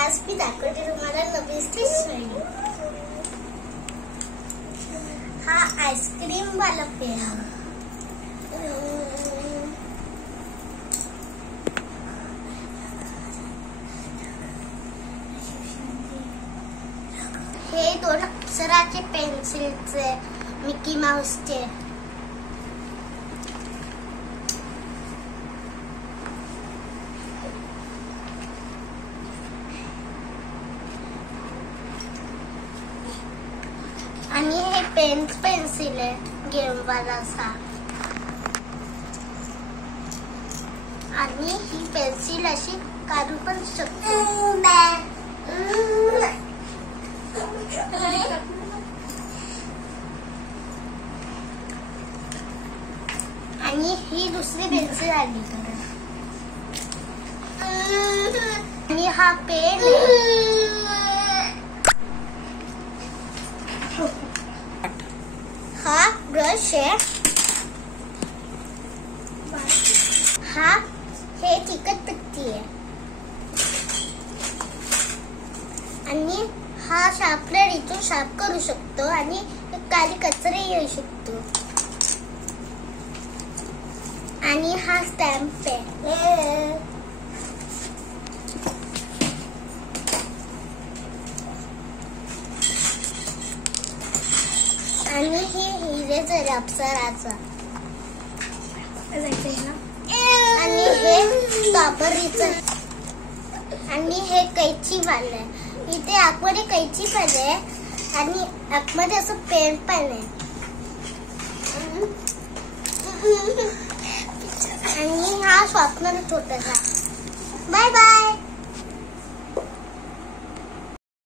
आज मी दाखवते तुम्हाला नवीन स्टेशनरी। हा आईस्क्रीम वाला पेन हे 2 अक्षराचे पेन्सिलचे मिकी माऊसचे आणि हे पेन्सिल आहे गेमवाला असा आणि ही पेन्सिल अशी काढू पण शकतो आणि ही दुसरी पेन्सिल आली आणि हा पेन हा ब्रश आहे हा हे तिखट पट्टी आहे आणि हा शार्पनर इथून शार्प करू शकतो आणि काली कचरे येऊ शकतो आणि हा स्टॅम्प आहे आणि हे हिरेचं अप्सराचं आणि हे स्ट्रॉबेरीचं आणि हे कैची वालं आहे। इथे आतमध्ये कैची पण आहे आणि आतमध्ये असं पेन पण आहे आणि हा शॉर्पनर छोटासा। Bye bye.